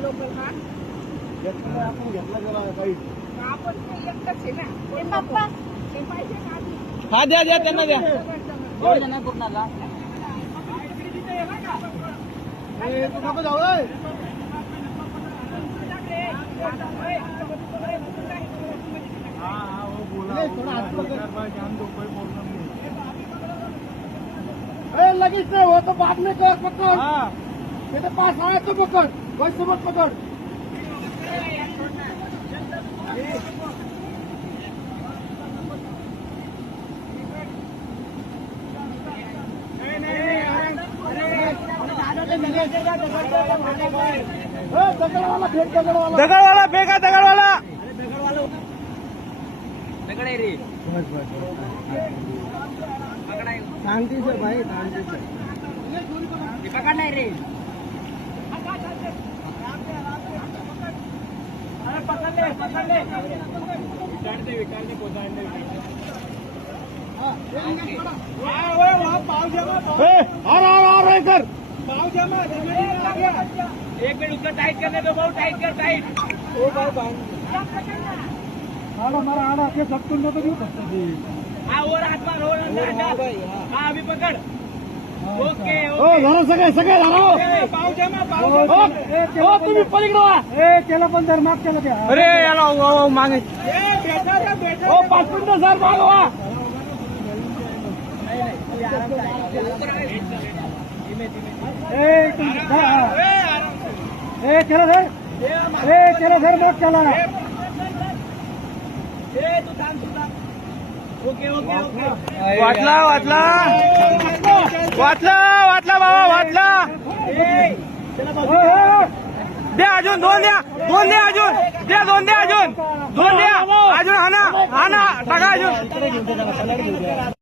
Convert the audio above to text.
local हा आपण घेतला गेला काही आपण एकटाच आहे ना पप्पा ते पाहिजे का हा द्या त्यांना द्या पूर्णाला नको जाऊ लगेच नाही हो तो बाद में कर पकड़ ये तो पास आया तो पकड़ कोई समझ पकड़ दगड़वाला फेंका दगड़वाला दगड़ है रे शांति से भाई शांति से पकड़ना है रे पकड़ ले विकार दे पहुंचाने सर पाव जमा एक मिनट उसका टाइट करने दो बहुत टाइट कर टाइट ओ भाई हमारा आड़ा के सब तुम तो नहीं सकते हाँ और हाथ मार हाँ अभी पकड़ ओके ओके सगळे धरो पाव जमा तुम्ही पलीकडे ए केला पण धर माग केला त्या अरे याला मागे बेटा ओ 5 मिनिटं सर मागवा चलो घर मत चला वाटला वाटला वाटला वाटला बाबा वाटला द्या अजून दोन द्या अजून द्या दोन द्या अजून हा ना टाका अजून